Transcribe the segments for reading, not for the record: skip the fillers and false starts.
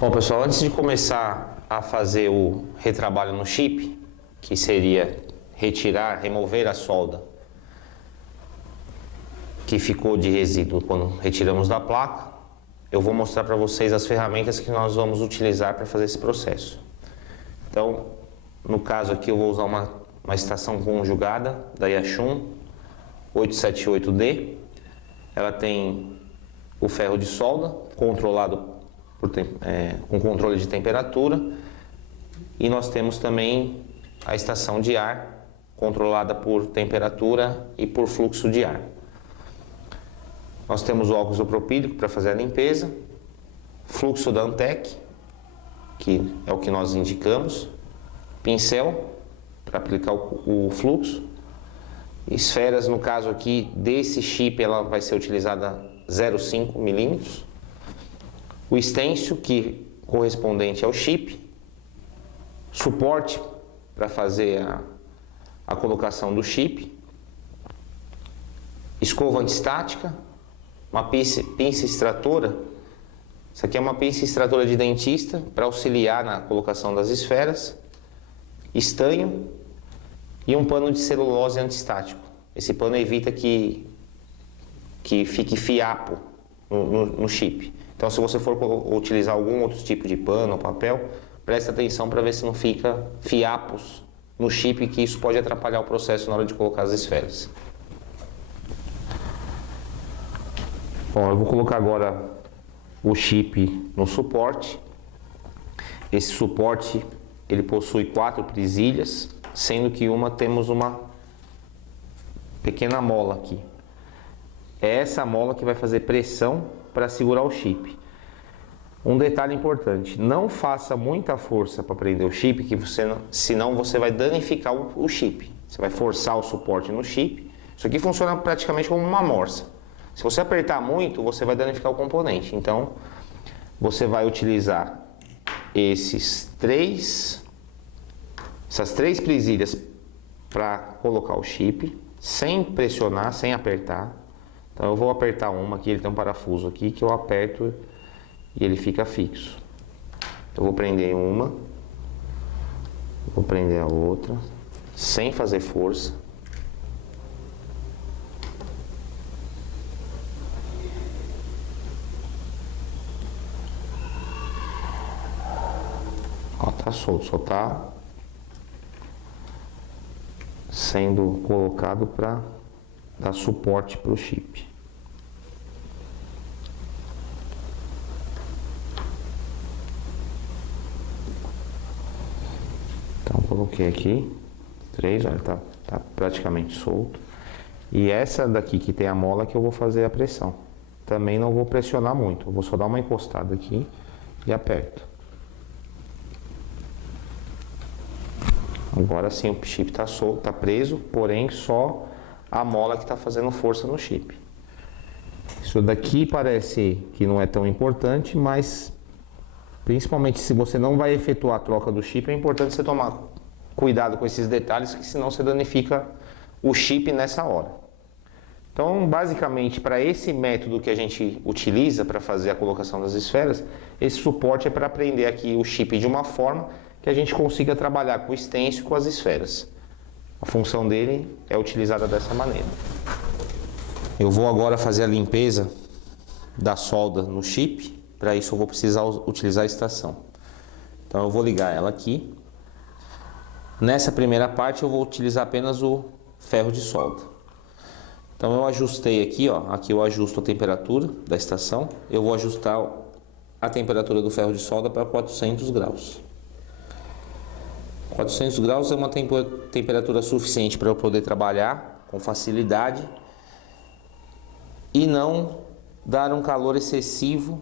Bom, pessoal, antes de começar a fazer o retrabalho no chip, que seria remover a solda que ficou de resíduo quando retiramos da placa, eu vou mostrar para vocês as ferramentas que nós vamos utilizar para fazer esse processo. Então, no caso aqui eu vou usar uma estação conjugada da Yachun 878D. Ela tem o ferro de solda controlado com controle de temperatura, e nós temos também a estação de ar controlada por temperatura e por fluxo de ar. Nós temos o álcool isopropílico para fazer a limpeza, fluxo da Antec, que é o que nós indicamos, pincel para aplicar o fluxo, esferas, no caso aqui desse chip ela vai ser utilizada 0,5 milímetros, o stencil, que correspondente ao chip, suporte para fazer a colocação do chip, escova antistática, uma pinça extratora. Isso aqui é uma pinça extratora de dentista para auxiliar na colocação das esferas, estanho e um pano de celulose antistático. Esse pano evita que fique fiapo no chip. Então, se você for utilizar algum outro tipo de pano ou papel, preste atenção para ver se não fica fiapos no chip, que isso pode atrapalhar o processo na hora de colocar as esferas. Bom, eu vou colocar agora o chip no suporte. Esse suporte ele possui 4 presilhas, sendo que temos uma pequena mola aqui. É essa mola que vai fazer pressão para segurar o chip. Um detalhe importante: não faça muita força para prender o chip, senão você vai danificar o chip. Você vai forçar o suporte no chip. Isso aqui funciona praticamente como uma morsa. Se você apertar muito, você vai danificar o componente. Então, você vai utilizar essas três presilhas para colocar o chip, sem pressionar, sem apertar. Então eu vou apertar uma aqui, ele tem um parafuso aqui que eu aperto e ele fica fixo. Então eu vou prender uma, vou prender a outra, sem fazer força. Ó, tá solto, só tá sendo colocado para dar suporte para o chip. Então coloquei aqui 3, olha, tá praticamente solto. E essa daqui que tem a mola que eu vou fazer a pressão. Também não vou pressionar muito, eu vou só dar uma encostada aqui e aperto. Agora sim o chip tá solto, tá preso, porém só a mola que está fazendo força no chip. Isso daqui parece que não é tão importante, mas principalmente se você não vai efetuar a troca do chip, é importante você tomar cuidado com esses detalhes, que senão você danifica o chip nessa hora. Então, basicamente, para esse método que a gente utiliza para fazer a colocação das esferas, esse suporte é para prender aqui o chip de uma forma que a gente consiga trabalhar com o stencil, com as esferas. A função dele é utilizada dessa maneira. Eu vou agora fazer a limpeza da solda no chip. Para isso eu vou precisar utilizar a estação. Então eu vou ligar ela aqui. Nessa primeira parte eu vou utilizar apenas o ferro de solda. Então eu ajustei aqui, ó. Aqui eu ajusto a temperatura da estação. Eu vou ajustar a temperatura do ferro de solda para 400 graus. 400 graus é uma temperatura suficiente para eu poder trabalhar com facilidade e não dar um calor excessivo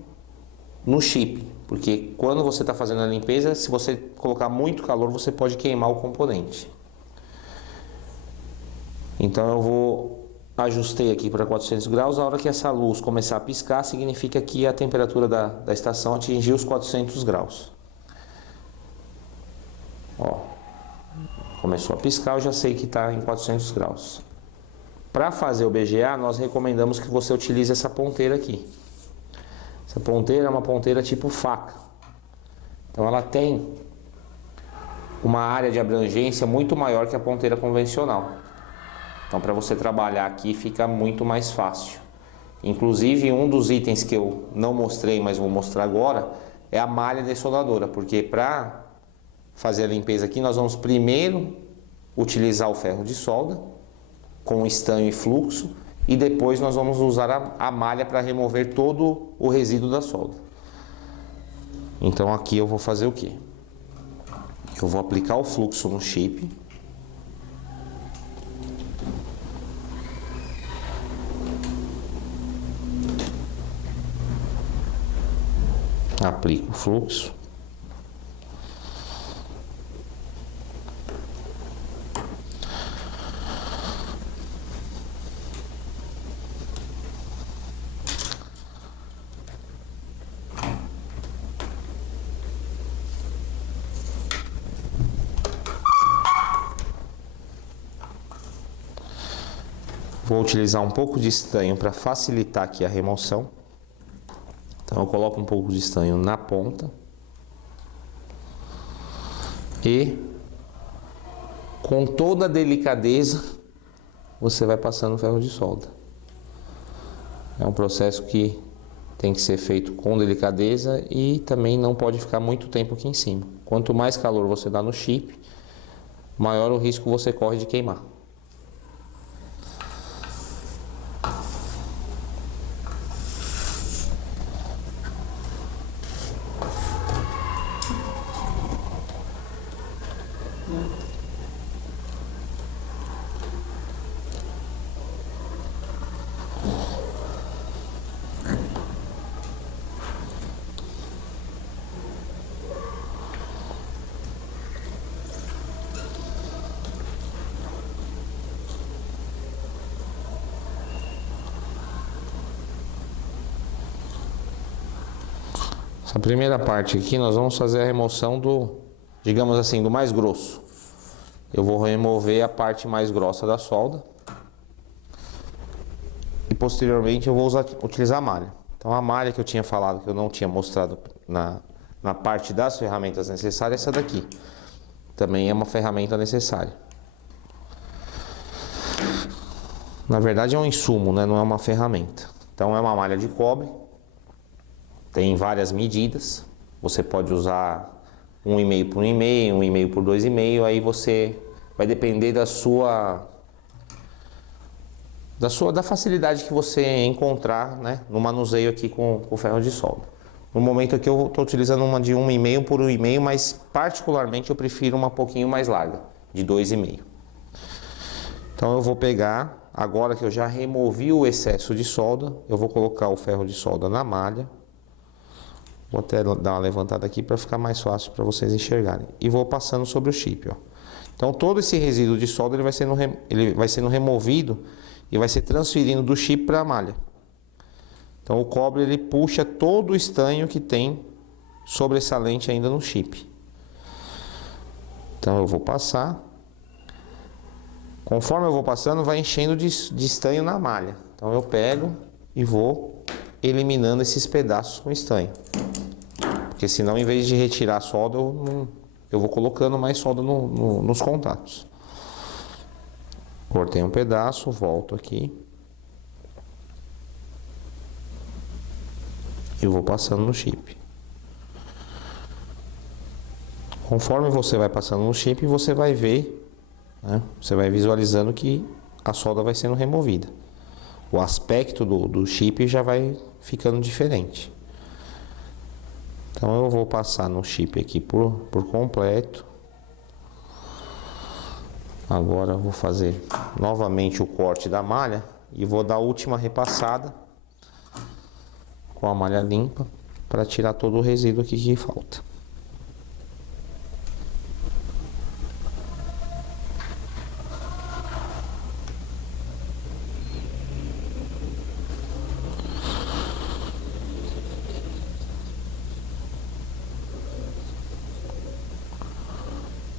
no chip, porque quando você está fazendo a limpeza, se você colocar muito calor, você pode queimar o componente. Então eu ajustei aqui para 400 graus. A hora que essa luz começar a piscar, significa que a temperatura da estação atingiu os 400 graus. Ó, começou a piscar, eu já sei que está em 400 graus. Para fazer o BGA, nós recomendamos que você utilize essa ponteira aqui. Essa ponteira é uma ponteira tipo faca. Então ela tem uma área de abrangência muito maior que a ponteira convencional. Então para você trabalhar aqui fica muito mais fácil. Inclusive um dos itens que eu não mostrei, mas vou mostrar agora, é a malha dessoldadora, porque para fazer a limpeza aqui nós vamos primeiro utilizar o ferro de solda com estanho e fluxo e depois nós vamos usar a malha para remover todo o resíduo da solda. Então aqui eu vou fazer o quê? Eu vou aplicar o fluxo no chip. Aplico o fluxo. Vou utilizar um pouco de estanho para facilitar aqui a remoção. Então eu coloco um pouco de estanho na ponta e com toda a delicadeza você vai passando o ferro de solda. É um processo que tem que ser feito com delicadeza e também não pode ficar muito tempo aqui em cima. Quanto mais calor você dá no chip, maior o risco você corre de queimar. Essa primeira parte aqui nós vamos fazer a remoção do, digamos assim, do mais grosso. Eu vou remover a parte mais grossa da solda e posteriormente eu vou utilizar a malha. Então a malha que eu tinha falado que eu não tinha mostrado na parte das ferramentas necessárias, essa daqui também é uma ferramenta necessária. Na verdade é um insumo, né? Não é uma ferramenta. Então é uma malha de cobre. Tem várias medidas, você pode usar 1,5 por 1,5, 1,5 por 2,5, aí você vai depender da facilidade que você encontrar, né, no manuseio aqui com o ferro de solda. No momento aqui eu estou utilizando uma de 1,5 por 1,5, mas particularmente eu prefiro uma pouquinho mais larga, de 2,5. Então eu vou pegar, agora que eu já removi o excesso de solda, eu vou colocar o ferro de solda na malha. Vou até dar uma levantada aqui para ficar mais fácil para vocês enxergarem. E vou passando sobre o chip, ó. Então todo esse resíduo de solda ele vai sendo removido e vai ser transferindo do chip para a malha. Então o cobre ele puxa todo o estanho que tem sobressalente ainda no chip. Então eu vou passar. Conforme eu vou passando, vai enchendo de estanho na malha. Então eu pego e vou eliminando esses pedaços com estanho. Porque senão, em vez de retirar a solda, eu vou colocando mais solda nos contatos. Cortei um pedaço, volto aqui. E vou passando no chip. Conforme você vai passando no chip, você vai ver, né, você vai visualizando que a solda vai sendo removida. O aspecto do chip já vai ficando diferente. Então eu vou passar no chip aqui por completo. Agora eu vou fazer novamente o corte da malha e vou dar a última repassada com a malha limpa para tirar todo o resíduo aqui que falta.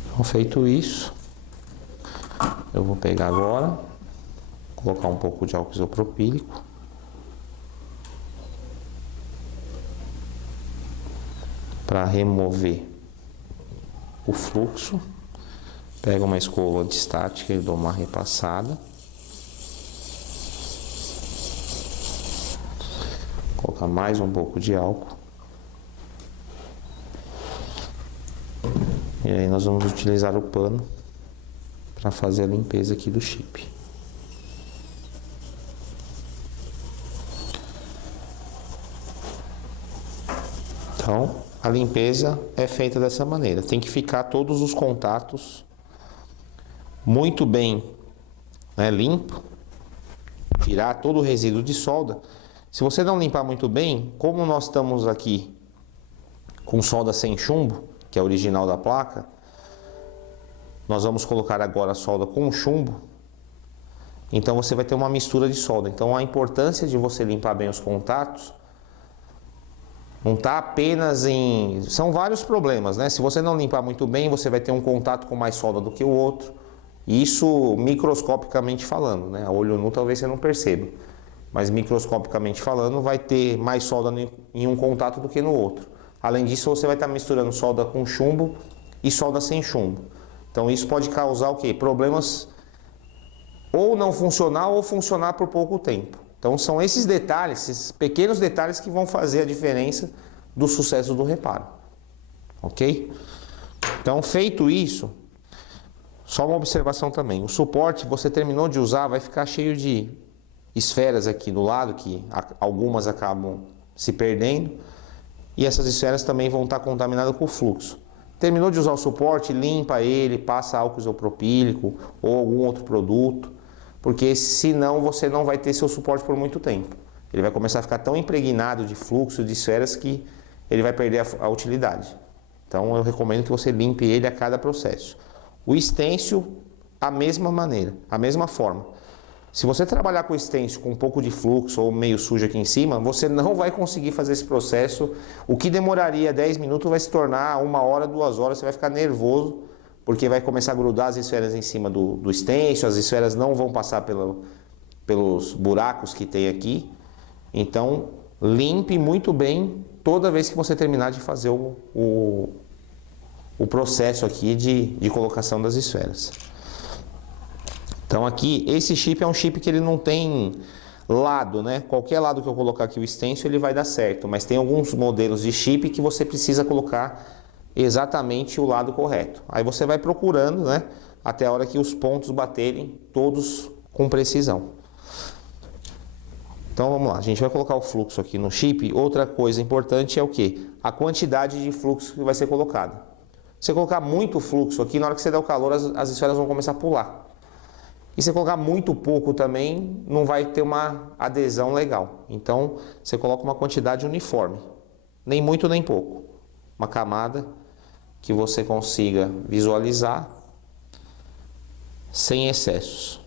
Então, feito isso, eu vou pegar agora, colocar um pouco de álcool isopropílico. para remover o fluxo. Pego uma escova antistática e dou uma repassada. Colocar mais um pouco de álcool. E aí nós vamos utilizar o pano para fazer a limpeza aqui do chip. Então, a limpeza é feita dessa maneira. Tem que ficar todos os contatos muito bem, né, limpo. Tirar todo o resíduo de solda. Se você não limpar muito bem, como nós estamos aqui com solda sem chumbo, que é original da placa, nós vamos colocar agora a solda com chumbo. Então você vai ter uma mistura de solda. Então a importância de você limpar bem os contatos não está apenas em... São vários problemas, né? Se você não limpar muito bem, você vai ter um contato com mais solda do que o outro. Isso microscopicamente falando, né? A olho nu talvez você não perceba. Mas microscopicamente falando, vai ter mais solda em um contato do que no outro. Além disso, você vai estar misturando solda com chumbo e solda sem chumbo. Então isso pode causar o quê? Problemas ou não funcionar ou funcionar por pouco tempo. Então são esses detalhes, esses pequenos detalhes que vão fazer a diferença do sucesso do reparo. Ok? Então feito isso, só uma observação também. O suporte, você terminou de usar, vai ficar cheio de esferas aqui do lado, que algumas acabam se perdendo. E essas esferas também vão estar contaminadas com o fluxo. Terminou de usar o suporte, limpa ele, passa álcool isopropílico ou algum outro produto, porque senão você não vai ter seu suporte por muito tempo. Ele vai começar a ficar tão impregnado de fluxo, de esferas, que ele vai perder a utilidade. Então eu recomendo que você limpe ele a cada processo. O stencil, a mesma maneira, a mesma forma. Se você trabalhar com stencil com um pouco de fluxo ou meio sujo aqui em cima, você não vai conseguir fazer esse processo. O que demoraria 10 minutos vai se tornar 1 hora, 2 horas, você vai ficar nervoso, porque vai começar a grudar as esferas em cima do stencil, as esferas não vão passar pelos buracos que tem aqui. Então, limpe muito bem toda vez que você terminar de fazer o processo aqui de colocação das esferas. Então aqui, esse chip é um chip que ele não tem lado, né? Qualquer lado que eu colocar aqui o stencil, ele vai dar certo. Mas tem alguns modelos de chip que você precisa colocar exatamente o lado correto. Aí você vai procurando, né? Até a hora que os pontos baterem todos com precisão. Então vamos lá, a gente vai colocar o fluxo aqui no chip. Outra coisa importante é o que? A quantidade de fluxo que vai ser colocada. Se você colocar muito fluxo aqui, na hora que você der o calor, as esferas vão começar a pular. E se colocar muito pouco também, não vai ter uma adesão legal. Então, você coloca uma quantidade uniforme. Nem muito, nem pouco. Uma camada que você consiga visualizar sem excessos.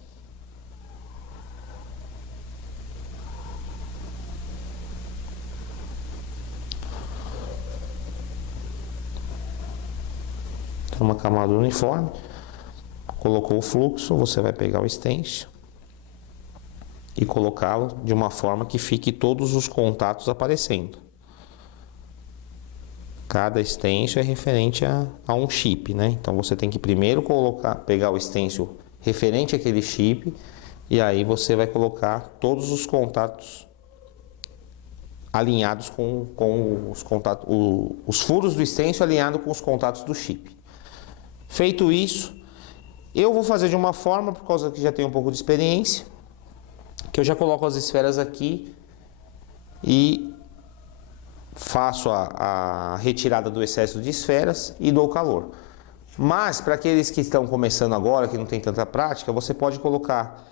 Então, uma camada uniforme. Colocou o fluxo, você vai pegar o stencil e colocá-lo de uma forma que fique todos os contatos aparecendo. Cada stencil é referente a um chip, né? Então você tem que primeiro pegar o stencil referente àquele chip e aí você vai colocar todos os contatos alinhados com os contatos, os furos do stencil alinhados com os contatos do chip. Feito isso, eu vou fazer de uma forma, por causa que já tenho um pouco de experiência, que eu já coloco as esferas aqui e faço a retirada do excesso de esferas e dou calor. Mas, para aqueles que estão começando agora, que não tem tanta prática, você pode colocar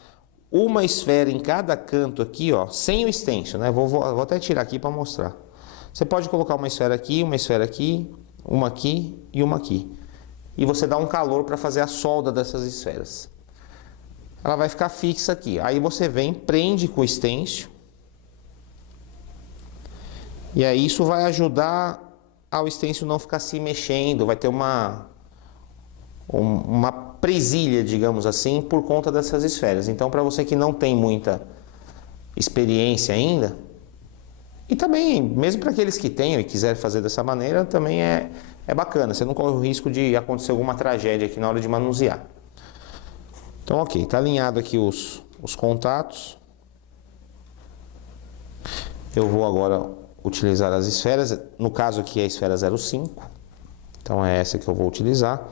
uma esfera em cada canto aqui, ó, sem o stencil, né? Vou até tirar aqui para mostrar. Você pode colocar uma esfera aqui, uma aqui e uma aqui. E você dá um calor para fazer a solda dessas esferas. Ela vai ficar fixa aqui. Aí você vem, prende com o stencil. E aí isso vai ajudar ao stencil não ficar se mexendo. Vai ter uma presilha, digamos assim, por conta dessas esferas. Então, para você que não tem muita experiência ainda, E também, mesmo para aqueles que tenham e quiserem fazer dessa maneira, também é bacana. Você não corre o risco de acontecer alguma tragédia aqui na hora de manusear. Então, ok, está alinhado aqui os contatos. Eu vou agora utilizar as esferas. No caso aqui é a esfera 05. Então é essa que eu vou utilizar.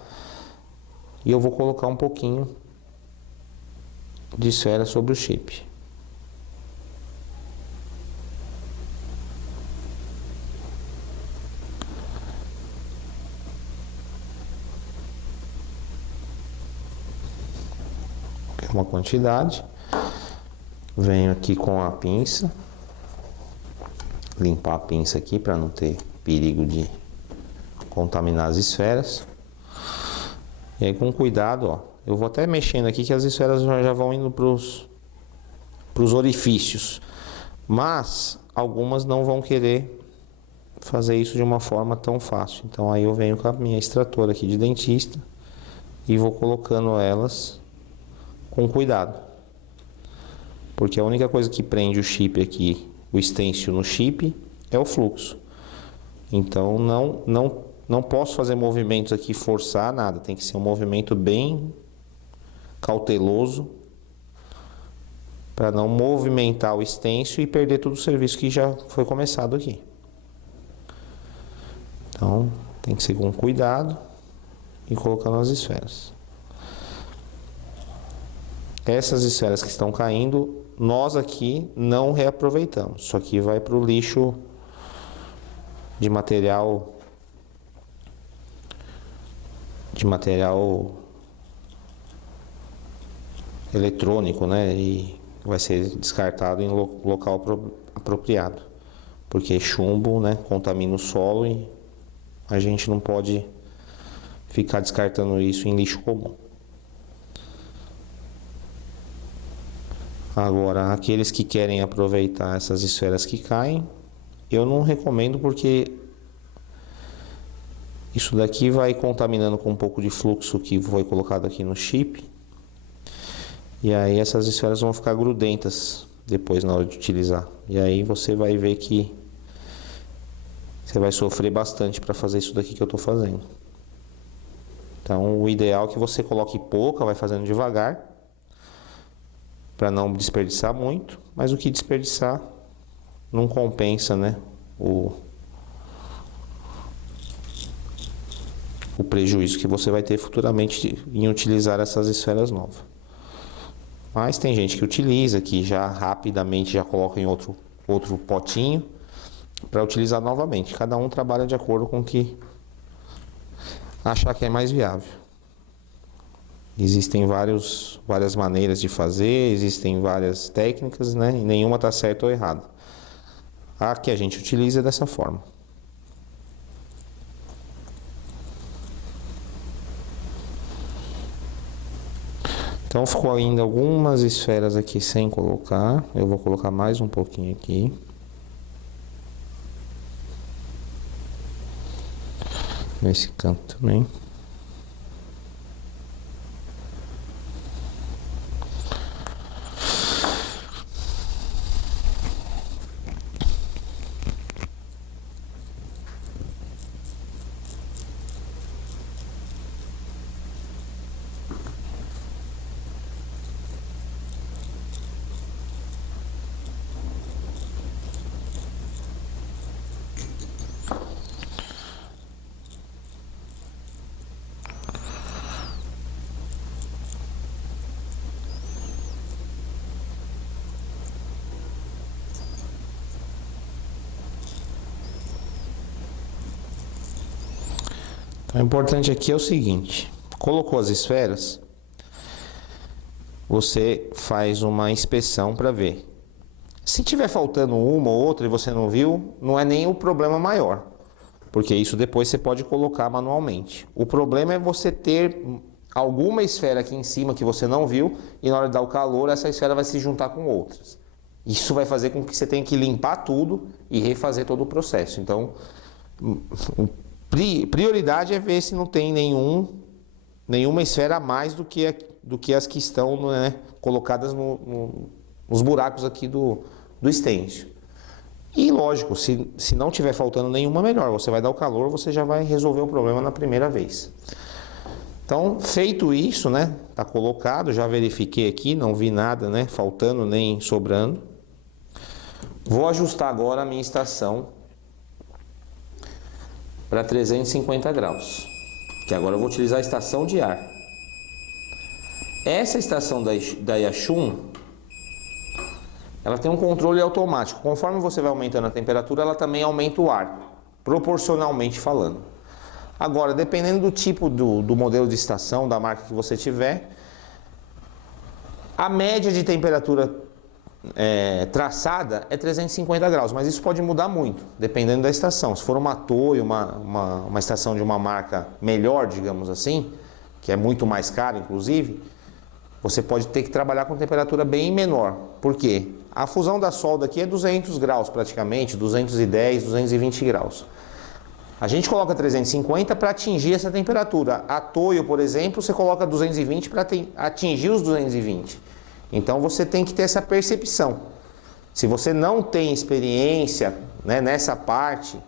E eu vou colocar um pouquinho de esfera sobre o chip. Uma quantidade, venho aqui com a pinça, limpar a pinça aqui para não ter perigo de contaminar as esferas. E aí com cuidado, ó, eu vou até mexendo aqui que as esferas já vão indo para os orifícios, mas algumas não vão querer fazer isso de uma forma tão fácil. Então aí eu venho com a minha extratora aqui de dentista e vou colocando elas com cuidado, porque a única coisa que prende o chip aqui, o stencil no chip, é o fluxo. Então não posso fazer movimentos aqui, forçar nada, tem que ser um movimento bem cauteloso para não movimentar o stencil e perder todo o serviço que já foi começado aqui. Então tem que ser com cuidado e colocando as esferas. Essas esferas que estão caindo, nós aqui não reaproveitamos. Isso aqui vai para o lixo de material eletrônico, né? E vai ser descartado em local apropriado. Porque chumbo, né, contamina o solo e a gente não pode ficar descartando isso em lixo comum. Agora, aqueles que querem aproveitar essas esferas que caem, eu não recomendo, porque isso daqui vai contaminando com um pouco de fluxo que foi colocado aqui no chip. E aí essas esferas vão ficar grudentas depois na hora de utilizar. E aí você vai ver que você vai sofrer bastante para fazer isso daqui que eu estou fazendo. Então o ideal é que você coloque pouca, vai fazendo devagar, para não desperdiçar muito, mas o que desperdiçar não compensa, né, o prejuízo que você vai ter futuramente em utilizar essas esferas novas. Mas tem gente que utiliza, que já rapidamente já coloca em outro potinho para utilizar novamente. Cada um trabalha de acordo com o que achar que é mais viável. Existem várias maneiras de fazer, existem várias técnicas, né? E nenhuma está certa ou errada. A que a gente utiliza é dessa forma. Então ficou ainda algumas esferas aqui sem colocar. Eu vou colocar mais um pouquinho aqui. Nesse canto também. O importante aqui é o seguinte: colocou as esferas, você faz uma inspeção para ver. Se tiver faltando uma ou outra e você não viu, não é nem o problema maior, porque isso depois você pode colocar manualmente. O problema é você ter alguma esfera aqui em cima que você não viu e na hora de dar o calor essa esfera vai se juntar com outras. Isso vai fazer com que você tenha que limpar tudo e refazer todo o processo. Então, prioridade é ver se não tem nenhuma esfera a mais do que as que estão, né, colocadas nos buracos aqui do stencil. E lógico, se não tiver faltando nenhuma, melhor. Você vai dar o calor, você já vai resolver o problema na primeira vez. Então, feito isso, né? Tá colocado, já verifiquei aqui, não vi nada, né? Faltando nem sobrando. Vou ajustar agora a minha estação para 350 graus. Que agora eu vou utilizar a estação de ar. Essa estação da Yachun, ela tem um controle automático. Conforme você vai aumentando a temperatura, ela também aumenta o ar, proporcionalmente falando. Agora, dependendo do tipo do modelo de estação, da marca que você tiver, a média de temperatura traçada é 350 graus, mas isso pode mudar muito, dependendo da estação. Se for uma Toyo, uma estação de uma marca melhor, digamos assim, que é muito mais cara, inclusive, você pode ter que trabalhar com temperatura bem menor. Por quê? A fusão da solda aqui é 200 graus praticamente, 210, 220 graus. A gente coloca 350 para atingir essa temperatura. A Toyo, por exemplo, você coloca 220 para atingir os 220. Então você tem que ter essa percepção. Se você não tem experiência, né, nessa parte,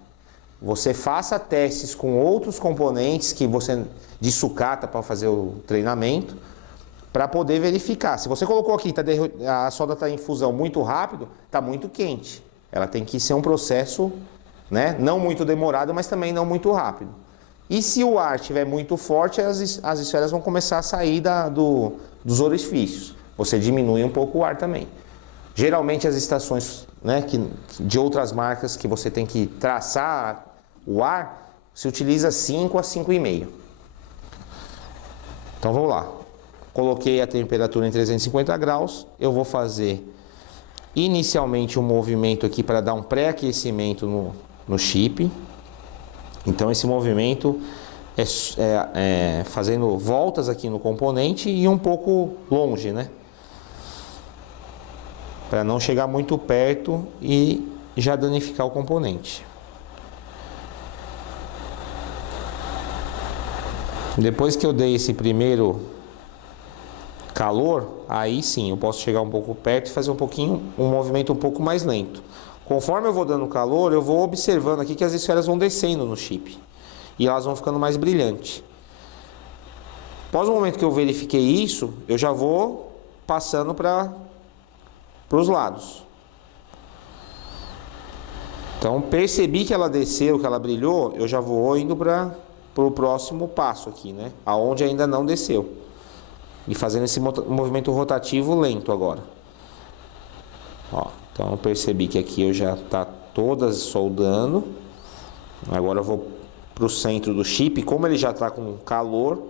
você faça testes com outros componentes que você de sucata para fazer o treinamento, para poder verificar. Se você colocou aqui, a solda está em fusão muito rápido, está muito quente. Ela tem que ser um processo, né, não muito demorado, mas também não muito rápido. E se o ar estiver muito forte, as esferas vão começar a sair dos orifícios. Você diminui um pouco o ar também. Geralmente as estações, né, de outras marcas que você tem que traçar o ar, se utiliza 5 a 5,5. Então vamos lá. Coloquei a temperatura em 350 graus. Eu vou fazer inicialmente um movimento aqui para dar um pré-aquecimento no chip. Então esse movimento é fazendo voltas aqui no componente e um pouco longe, né? Para não chegar muito perto e já danificar o componente. Depois que eu dei esse primeiro calor, aí sim eu posso chegar um pouco perto e fazer um movimento um pouco mais lento. Conforme eu vou dando calor, eu vou observando aqui que as esferas vão descendo no chip e elas vão ficando mais brilhantes. Após o momento que eu verifiquei isso, eu já vou passando para os lados. Então percebi que ela desceu, que ela brilhou, eu já vou indo para o próximo passo aqui, né? Aonde ainda não desceu. E fazendo esse movimento rotativo lento agora. Ó, então eu percebi que aqui eu já está todas soldando. Agora eu vou para o centro do chip. Como ele já está com calor,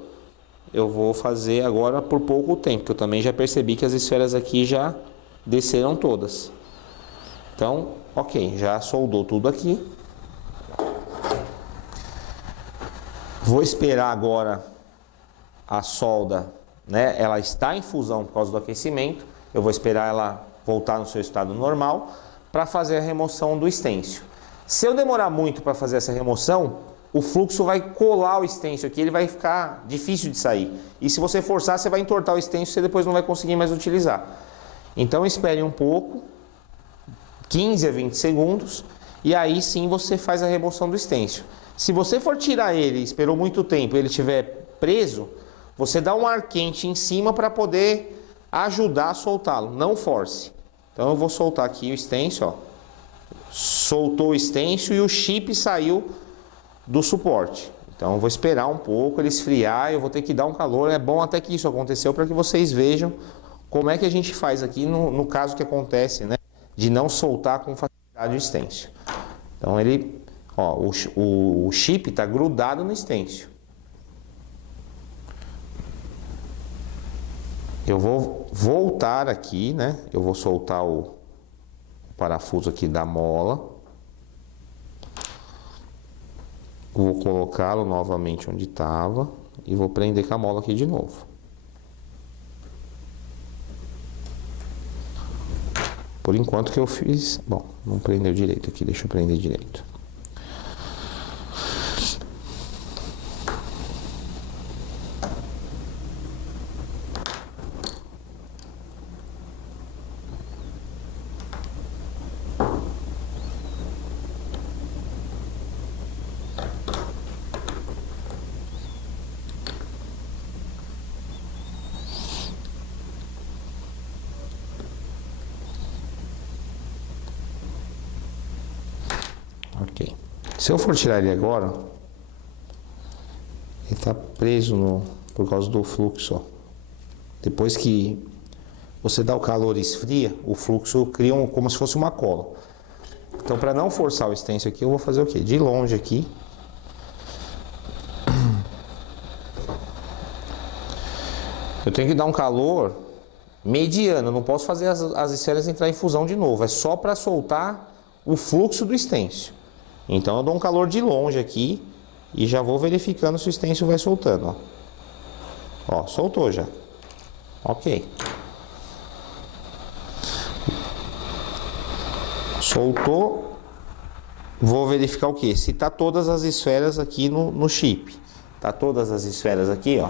eu vou fazer agora por pouco tempo, que eu também já percebi que as esferas aqui já desceram todas. Então, ok, já soldou tudo aqui. Vou esperar agora a solda, né? Ela está em fusão por causa do aquecimento. Eu vou esperar ela voltar no seu estado normal para fazer a remoção do estêncil. Se eu demorar muito para fazer essa remoção, o fluxo vai colar o estêncil aqui, ele vai ficar difícil de sair. E se você forçar, você vai entortar o estêncil e você depois não vai conseguir mais utilizar. Então espere um pouco, 15 a 20 segundos, e aí sim você faz a remoção do estêncil. Se você for tirar ele, esperou muito tempo e ele estiver preso, você dá um ar quente em cima para poder ajudar a soltá-lo, não force. Então eu vou soltar aqui o estêncil, ó. Soltou o estêncil e o chip saiu do suporte. Então eu vou esperar um pouco ele esfriar, eu vou ter que dar um calor. É bom até que isso aconteceu para que vocês vejam como é que a gente faz aqui no caso que acontece, né, de não soltar com facilidade o estêncil. Então ele, ó, o chip está grudado no estêncil. Eu vou voltar aqui, né? Eu vou soltar o parafuso aqui da mola. Vou colocá-lo novamente onde estava e vou prender com a mola aqui de novo. Por enquanto que eu fiz... Bom, não prendeu direito aqui, deixa eu prender direito. Se eu for tirar ele agora, ele está preso por causa do fluxo. Ó. Depois que você dá o calor e esfria, o fluxo cria como se fosse uma cola. Então, para não forçar o stencil aqui, eu vou fazer o quê? De longe aqui. Eu tenho que dar um calor mediano, eu não posso fazer as esferas entrar em fusão de novo. É só para soltar o fluxo do stencil. Então, eu dou um calor de longe aqui e já vou verificando se o stencil vai soltando. Ó, soltou já. Ok. Soltou. Vou verificar o que? Se tá todas as esferas aqui no chip. Tá todas as esferas aqui, ó.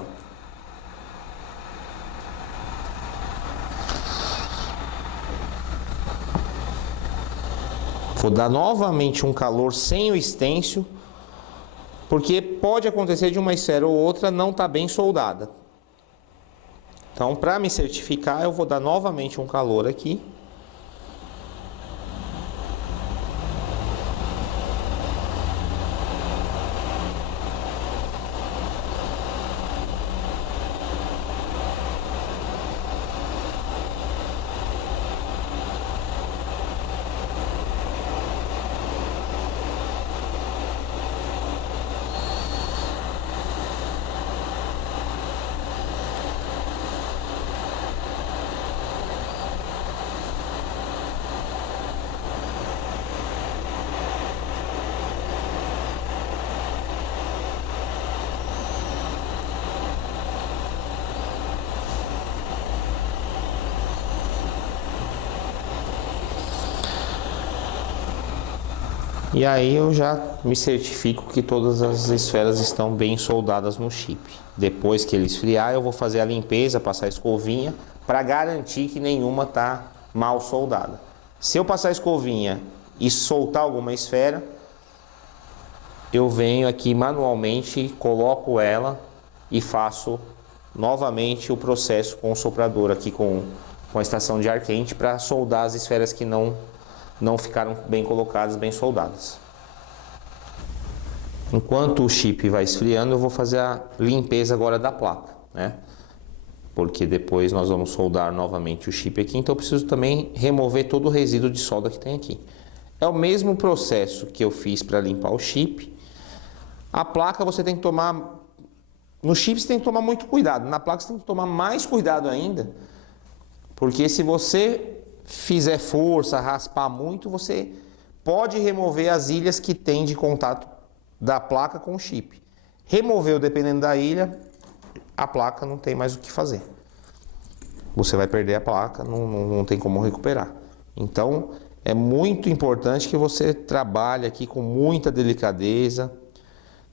Vou dar novamente um calor sem o stencil, porque pode acontecer de uma esfera ou outra não tá bem soldada. Então, para me certificar, eu vou dar novamente um calor aqui. E aí eu já me certifico que todas as esferas estão bem soldadas no chip. Depois que ele esfriar, eu vou fazer a limpeza, passar a escovinha, para garantir que nenhuma está mal soldada. Se eu passar a escovinha e soltar alguma esfera, eu venho aqui manualmente, coloco ela e faço novamente o processo com o soprador aqui com a estação de ar quente para soldar as esferas que não ficaram bem colocadas, bem soldadas. Enquanto o chip vai esfriando, eu vou fazer a limpeza agora da placa, né? Porque depois nós vamos soldar novamente o chip aqui, então eu preciso também remover todo o resíduo de solda que tem aqui. É o mesmo processo que eu fiz para limpar o chip. A placa você tem que tomar... No chip você tem que tomar muito cuidado, na placa você tem que tomar mais cuidado ainda, porque se você fizer força, raspar muito, você pode remover as ilhas que tem de contato da placa com o chip. Removeu, dependendo da ilha, a placa não tem mais o que fazer. Você vai perder a placa, não tem como recuperar. Então, é muito importante que você trabalhe aqui com muita delicadeza,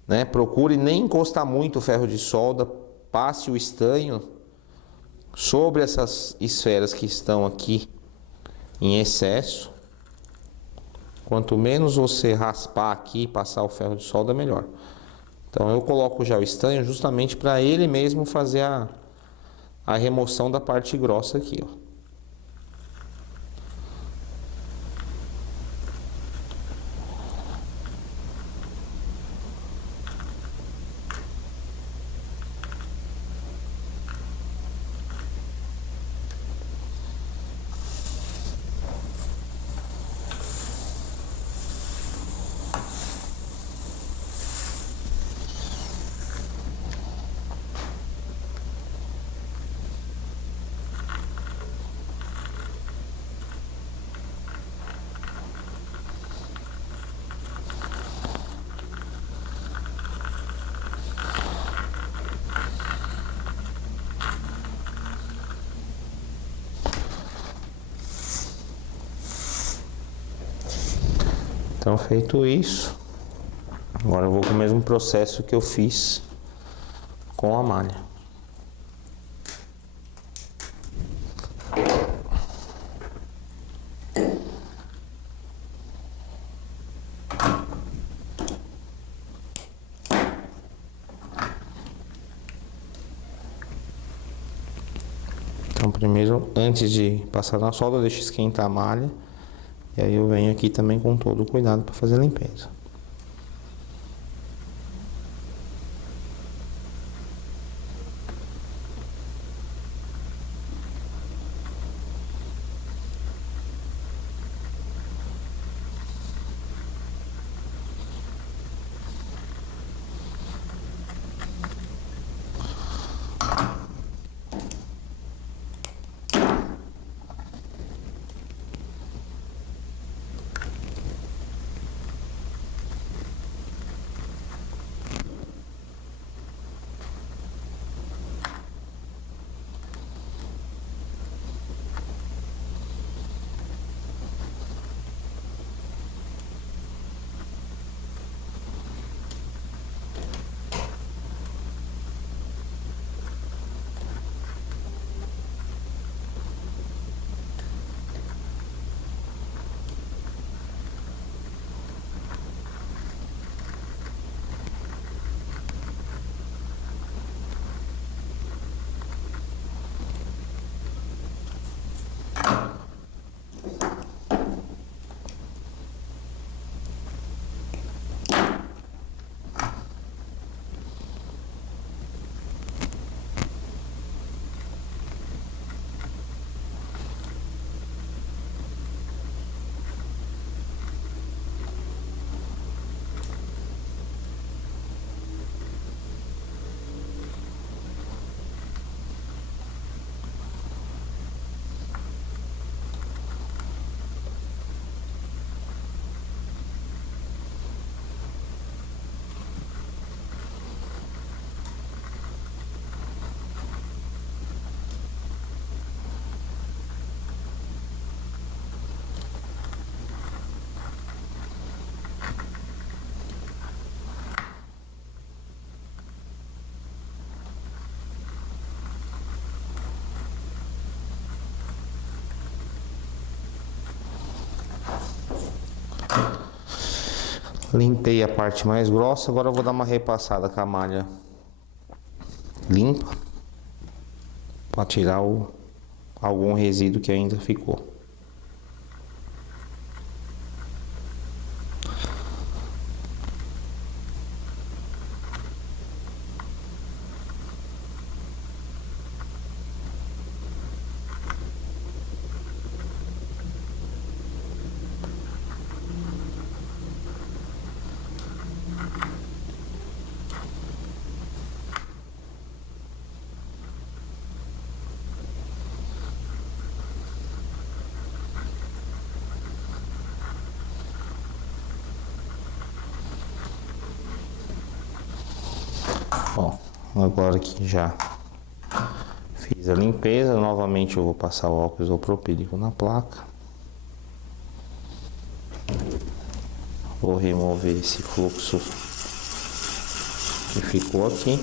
né? Procure nem encostar muito o ferro de solda, passe o estanho sobre essas esferas que estão aqui em excesso. Quanto menos você raspar aqui e passar o ferro de solda, melhor. Então eu coloco já o estanho justamente para ele mesmo fazer a remoção da parte grossa aqui, ó. Então, feito isso, agora eu vou com o mesmo processo que eu fiz com a malha. Então, primeiro, antes de passar na solda, eu deixo esquentar a malha. E aí eu venho aqui também com todo o cuidado para fazer a limpeza. Limpei a parte mais grossa, agora eu vou dar uma repassada com a malha limpa para tirar algum resíduo que ainda ficou. Bom, agora que já fiz a limpeza, novamente eu vou passar o álcool isopropílico na placa. Vou remover esse fluxo que ficou aqui.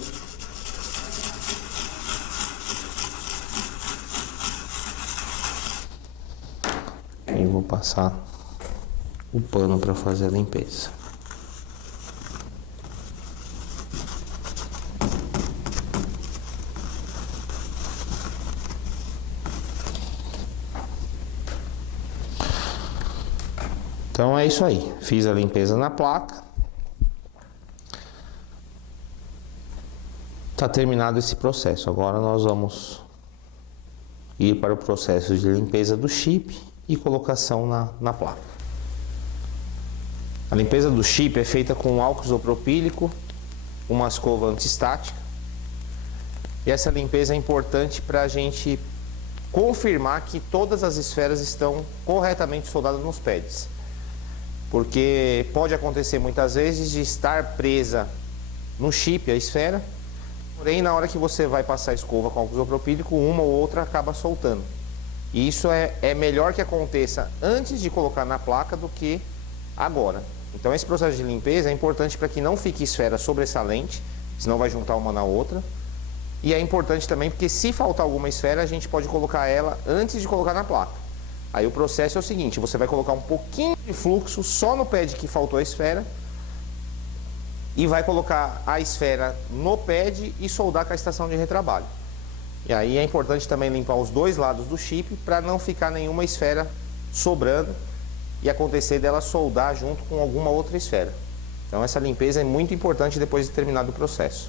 E vou passar o pano para fazer a limpeza. Então é isso aí, fiz a limpeza na placa. Tá terminado esse processo. Agora nós vamos ir para o processo de limpeza do chip e colocação na placa. A limpeza do chip é feita com álcool isopropílico, uma escova antistática. E essa limpeza é importante para a gente confirmar que todas as esferas estão corretamente soldadas nos pads. Porque pode acontecer muitas vezes de estar presa no chip a esfera, porém na hora que você vai passar a escova com álcool isopropílico, uma ou outra acaba soltando. E isso é melhor que aconteça antes de colocar na placa do que agora. Então esse processo de limpeza é importante para que não fique esfera sobressalente, senão vai juntar uma na outra. E é importante também porque se faltar alguma esfera, a gente pode colocar ela antes de colocar na placa. Aí o processo é o seguinte, você vai colocar um pouquinho de fluxo só no pad que faltou a esfera e vai colocar a esfera no pad e soldar com a estação de retrabalho. E aí é importante também limpar os dois lados do chip para não ficar nenhuma esfera sobrando e acontecer dela soldar junto com alguma outra esfera. Então essa limpeza é muito importante depois de terminado o processo.